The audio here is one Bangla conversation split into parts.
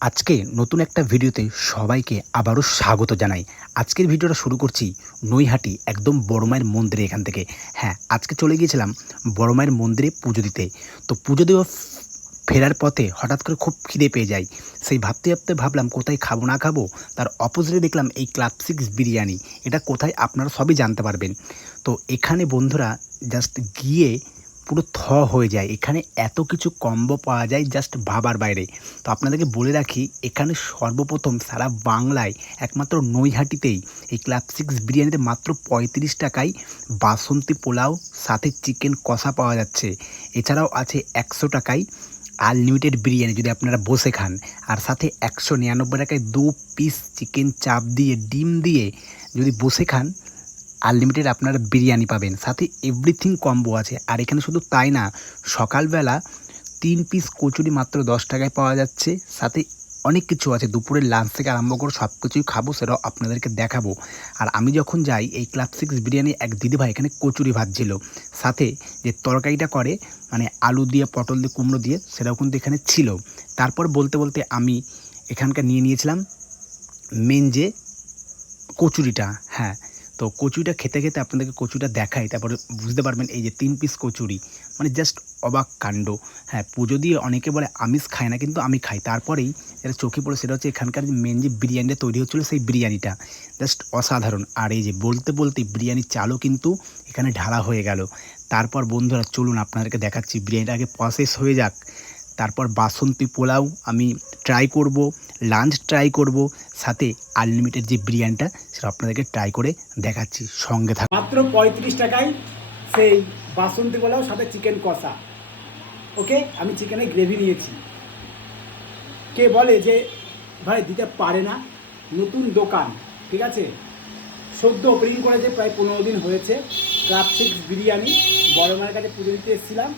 আজকে নতুন একটা ভিডিওতে সবাইকে আবারও স্বাগত জানাই। আজকের ভিডিওটা শুরু করছি নৈহাটি একদম বড় মায়ের মন্দিরে এখান থেকে। হ্যাঁ, আজকে চলে গিয়েছিলাম বড় মায়ের মন্দিরে পুজো দিতে। তো পুজো দেওয়া ফেরার পথে হঠাৎ করে খুব খিদে পেয়ে যায়। সেই ভাবতে ভাবতে ভাবলাম কোথায় খাবো না খাবো, তার অপোজিটে দেখলাম এই ক্লাব সিক্স বিরিয়ানি। এটা কোথায় আপনারা সবই জানতে পারবেন। তো এখানে বন্ধুরা জাস্ট গিয়ে পুরো হয়ে যায়। এখানে এত কিছু কম্বো পাওয়া যায় জাস্ট ভাবার বাইরে। তো আপনাদেরকে বলে রাখি, এখানে সর্বপ্রথম সারা বাংলায় একমাত্র নৈহাটিতেই এই ক্লাব সিক্স বিরিয়ানিতে মাত্র ৩৫ টাকায় বাসন্তী পোলাও সাথে চিকেন কষা পাওয়া যাচ্ছে। এছাড়াও আছে ১০০ টাকায় আনলিমিটেড বিরিয়ানি যদি আপনারা বসে খান, আর সাথে ১৯৯ টাকায় ২ পিস চিকেন চাপ দিয়ে ডিম দিয়ে যদি বসে খান আনলিমিটেড আপনারা বিরিয়ানি পাবেন। সাথে এভরিথিং কম্বো আছে। আর এখানে শুধু তাই না, সকালবেলা ৩ পিস কচুরি মাত্র ১০ টাকায় পাওয়া যাচ্ছে। সাথে অনেক কিছু আছে, দুপুরের লাঞ্চ থেকে আরম্ভ করে সব কিছুই খাবো, সেটাও আপনাদেরকে দেখাবো। আর আমি যখন যাই এই ক্লাব সিক্স বিরিয়ানি, এক দিদিভাই এখানে কচুরি ভাজছিল, সাথে যে তরকারিটা করে মানে আলু দিয়ে পটল দিয়ে কুমড়ো দিয়ে, সেটাও কিন্তু এখানে ছিল। তারপর বলতে বলতে আমি এখানকার নিয়ে নিয়েছিলাম মেন যে কচুরিটা। হ্যাঁ, তো কচুরিটা খেতে খেতে আপনাদেরকে কচুরিটা দেখাই, তারপরে বুঝতে পারবেন এই যে ৩ পিস কচুরি, মানে জাস্ট অবাক কাণ্ড। হ্যাঁ, পুজো দিয়ে অনেকে বলে আমিষ খায় না, কিন্তু আমি খাই। তারপরেই যেটা চোখে পড়ে সেটা হচ্ছে এখানকার যে মেন যে বিরিয়ানিটা তৈরি হচ্ছিলো, সেই বিরিয়ানিটা জাস্ট অসাধারণ। আর এই যে বলতে বলতে বিরিয়ানির চালও কিন্তু এখানে ঢালা হয়ে গেল। তারপর বন্ধুরা চলুন আপনাদেরকে দেখাচ্ছি, বিরিয়ানিটা আগে প্রসেস হয়ে যাক, তারপর বাসন্তী পোলাও আমি ট্রাই করব, লাঞ্চ ট্রাই করব, সাথে আনলিমিটেড যে বিরিয়ানিটা সেটা আপনাদেরকে ট্রাই করে দেখাচ্ছি, সঙ্গে থাক। মাত্র ৩৫ টাকায় সেই বাসন্তী পোলাও সাথে চিকেন কষা। ওকে, আমি চিকেনের গ্রেভি নিয়েছি। কে বলে যে ভাই দিতে পারে না, নতুন দোকান, ঠিক আছে, সদ্য ওপেনিং করেছে, প্রায় ১৫ দিন হয়েছে। ক্লাব সিক্স বিরিয়ানি, বড় মায়ের কাছে পুজো দিতে এসেছিলাম।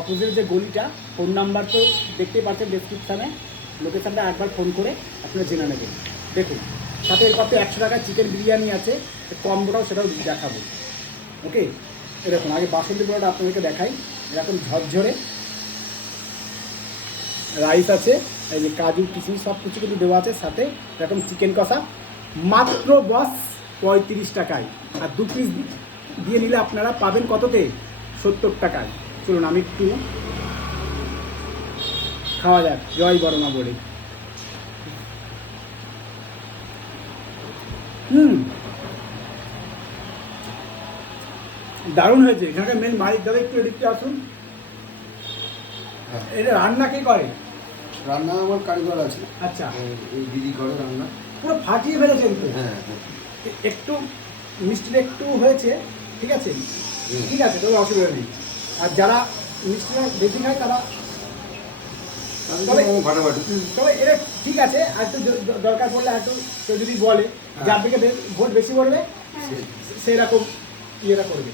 অপোজিট যে গলিটা, ফোন নাম্বার তো দেখতেই পাচ্ছেন ডেসক্রিপশানে, লোকেশানটা একবার ফোন করে আপনারা জেনে নেবেন। দেখুন, সাথে এর কত ১০০ টাকার চিকেন বিরিয়ানি আছে, কম্বোটাও সেটাও দেখাবো। ওকে, এরকম আগে বাসন্তী পোলাওটা আপনাদেরকে দেখাই। এরকম ঝরঝরে রাইস আছে, এই যে কাজু কিশমিশ সব কিছু কিন্তু দেওয়া আছে, সাথে এরকম চিকেন কষা মাত্র বস ৩৫ টাকায়। আর ২ পিস দিয়ে নিলে আপনারা পাবেন কততে? ৭০ টাকায়। চলুন আমি একটু খাওয়া যাক, জয় বড়মা বলে। দারুণ হয়েছে। এখানকার মেন মালিক দাদা, একটু এদিকতে আসুন। এটা রান্না কে করে? রান্না আমার কারিগর আছে। আচ্ছা, এই দিদি করে রান্না। পুরো ফাটিয়ে ফেলেছেন তো। হ্যাঁ, একটু মিষ্টিটা একটু হয়েছে, ঠিক আছে, ঠিক আছে, তবে অসুবিধা নেই। আর যারা মিষ্টিটা বেশি খায় তারা তবে ফাটাফাটি। তবে এটা ঠিক আছে। আর একটু দরকার পড়লে আর একটু কেউ যদি বলে যার দিকে ভোট বেশি পড়বে, সেরকম ইয়েটা করবে।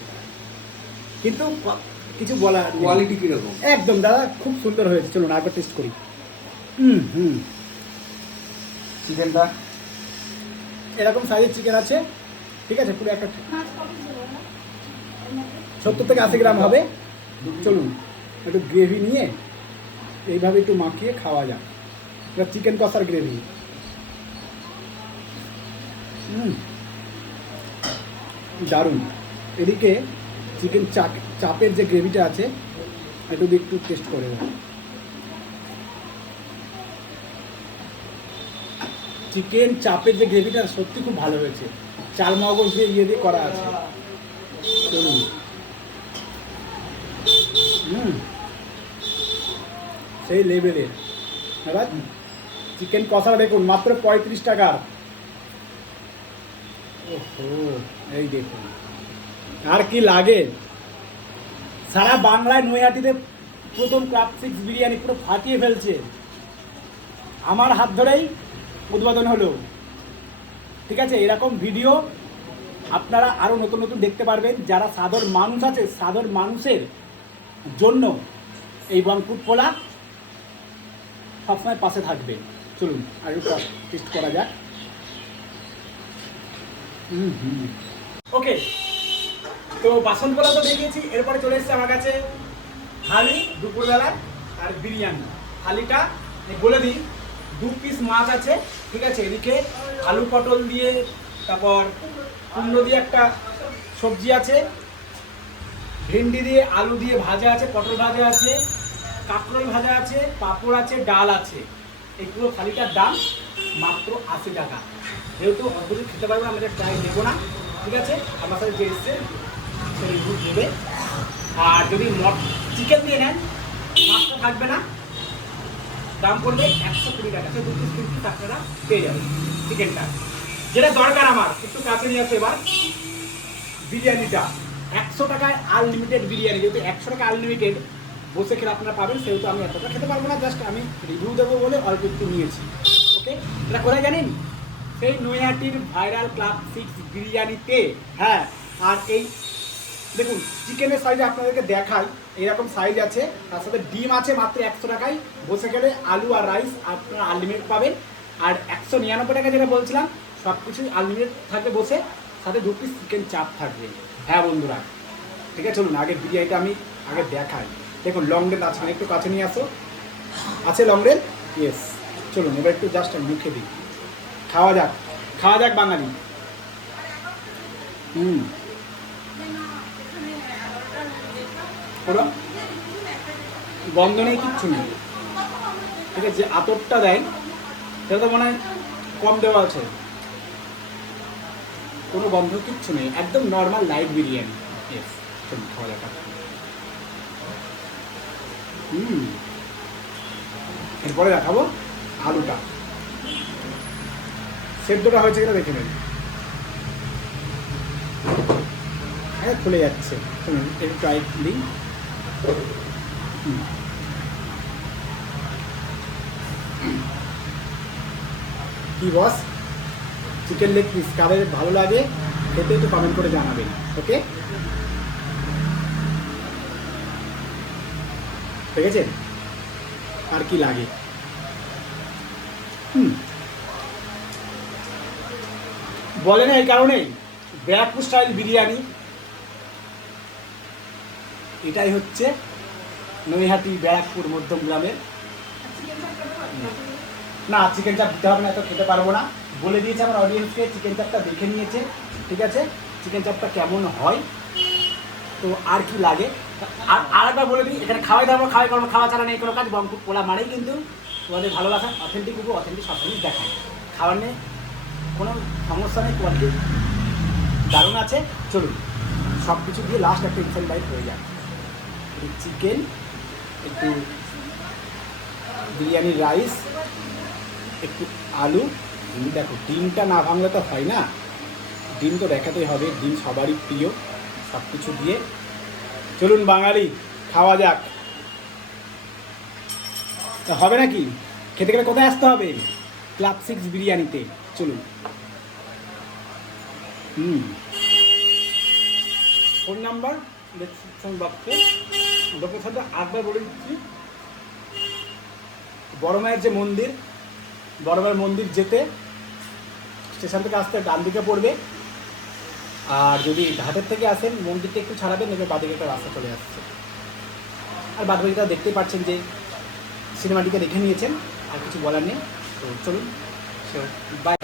কিন্তু কিছু বলার কোয়ালিটি কীরকম? একদম দাদা খুব সুন্দর হয়েছে। চলুন আরেকবার টেস্ট করি। চিকেনটা এরকম সাইজের চিকেন আছে, ঠিক আছে, পুরো একটা ৭০ থেকে ৮০ গ্রাম হবে। চলুন একটু গ্রেভি নিয়ে এইভাবে একটু মাখিয়ে খাওয়া যাক। এটা চিকেন কষার গ্রেভি। দারুণ। এদিকে চিকেন চাপের যে গ্রেভিটা আছে, একটু একটু টেস্ট করে দেবো। চিকেন চাপের যে গ্রেভিটা সত্যি খুব ভালো হয়েছে। চাল মগজ দিয়ে ইয়ে দিয়ে করা আছে। চলুন। সেই লেভেলের। এবার চিকেন কষা দেখুন, মাত্র ৩৫ টাকার। ওহো, এই দেখুন, আর কি লাগে। সারা বাংলায় নৈহাটিতে প্রথম ক্লাব সিক্স বিরিয়ানি পুরো ফাটিয়ে ফেলছে। আমার হাত ধরেই উদ্বোধন হলো, ঠিক আছে। এরকম ভিডিও আপনারা আরও নতুন নতুন দেখতে পারবেন। যারা সাধারণ মানুষ আছে, সাধারণ মানুষের জন্য এই বাঙ্কুর পোলা সবসময় পাশে থাকবে। চলুন আর একটু টেস্ট করা যাক। ওকে, তো বাসন পোলা তো দেখিয়েছি। এরপরে চলে এসছে আমার কাছে থালি দুপুরবেলার আর বিরিয়ানি। থালিটা বলে দিই 2 পিস মাছ আছে, ঠিক আছে। এদিকে আলু পটল দিয়ে, তারপর কুমড়ো দিয়ে একটা সবজি আছে, ভেন্ডি দিয়ে আলু দিয়ে ভাজা আছে, পটল ভাজা আছে, কাঁকরোল ভাজা আছে, পাঁপড় আছে, ডাল আছে। এই পুরো থালিটার দাম মাত্র 80 টাকা। যেহেতু অতদিন খেতে পারবো না, আমাদের ট্রাই দেবো না, ঠিক আছে। আমার সাথে যে এসছে সে রিভিউ দেবে। আর যদি চিকেন দিয়ে নেন, মাছটা থাকবে না, দাম পড়বে 120 টাকা। সে 2 পিস 3 পিস আপনারা পেয়ে যাবেন চিকেনটা। যেটা দরকার আমার একটু কাছে নিয়ে আসতে, এবার বিরিয়ানিটা 100 টাকায় আনলিমিটেড বিরিয়ানি। যেহেতু 100 টাকা আনলিমিটেড বসে খেলে আপনারা পাবেন, সেহেতু আমি এতটা খেতে পারবো না, জাস্ট আমি রিভিউ দেবো বলে অল্প একটু নিয়েছি। ওকে, এটা কোথায় জানেন? সেই নৈহাটির ভাইরাল ক্লাব 6 বিরিয়ানিতে। হ্যাঁ, আর এই দেখুন চিকেনের সাইজ আপনাদেরকে দেখাই, এইরকম সাইজ আছে, তার সাথে ডিম আছে মাত্র 100 টাকায়। বসে গেলে আলু আর রাইস আপনারা আনলিমিটেড পাবেন। আর 199 টাকা যেটা বলছিলাম, সব কিছুই আনলিমিটেড থাকবে বসে, সাথে 2 পিস চিকেন চাপ থাকবে। হ্যাঁ বন্ধুরা, ঠিক আছে, চলুন আগে বিরিয়ানিটা আমি আগে দেখাই। দেখুন লং রেল আছে, একটু কাছে নিয়ে আসো, আছে লং রেল, ইয়েস। চলুন এবার একটু জাস্ট মুখে দিই, খাওয়া যাক, খাওয়া যাক বাঙালি। পুরো গন্ধ নেই, কিচ্ছু নেই, ঠিক আছে। যে আতরটা দেয় সেটা তো মনে হয় কম দেওয়া আছে, কোনো গন্ধ কিচ্ছু নেই, একদম নর্মাল লাইট বিরিয়ানি। ইয়েস, চলুন খাওয়া যাক। এরপরে দেখাবো আলুটা, সেদ্ধটা হয়েছে কিনা দেখে নেন। হ্যাঁ, খুলে যাচ্ছে, শুনুন একটু ট্রাই দিই। কি বস, চিকেন লেগ পিস কাদের ভালো লাগে খেতে একটু কমেন্ট করে জানাবেন। ওকে, ঠিক আছে, আর কি লাগে। বলে না এই কারণেই ব্যারাকপুর স্টাইল বিরিয়ানি, এটাই হচ্ছে নৈহাটি ব্যারাকপুর মধ্যম গ্রামের। না, চিকেন চাপ দিতে হবে না, এত খেতে পারবো না। বলে দিয়েছে আমার অডিয়েন্সকে, চিকেন চাপটা দেখে নিয়েছে, ঠিক আছে। চিকেন চাপটা কেমন হয়, তো আর কি লাগে। আর একবার বলে দিই, এখানে খাওয়াই দাওয়া খাওয়া ছাড়া নেই কোনো কাজ। বঙ্কুর পোলা মানেই কিন্তু তোমাদের ভালোবাসা, অথেন্টিক উপর অথেন্টিক সব জিনিস দেখায়। খাওয়ার নেই কোনো সমস্যা নেই, কোয়ালিটি দারুণ আছে। চলুন সব কিছু দিয়ে লাস্ট একটা ইনসেন্ট বাইট হয়ে যায়। চিকেন, একটু বিরিয়ানির রাইস, একটু আলু, দেখো ডিমটা না ভাঙলে তো হয় না, ডিম তো দেখাতেই হবে, ডিম সবারই প্রিয়। সব কিছু দিয়ে চলুন বাঙালি খাওয়া যাক। তা হবে নাকি? খেতে গেলে কোথায় আসতে হবে? ক্লাব 6 বিরিয়ানিতে। চলুন। ফোন নাম্বার ডেসক্রিপশন বক্সে, লোকেশনটা আরেকবার বলে দিচ্ছি। বড় মায়ের যে মন্দির, বড় মায়ের মন্দির যেতে স্টেশন থেকে আসতে ডান দিকে পড়বে। আর যদি ঘাটের থেকে আসেন, মন্দিরটা একটু ছাড়াবেন, এবার বাদিকে একটা রাস্তা চলে আসছে। আর বাদবাকিটা দেখতেই পাচ্ছেন যে সিনেমাটিকে দেখে নিয়েছেন, আর কিছু বলার নেই। তো চলুন, বাই।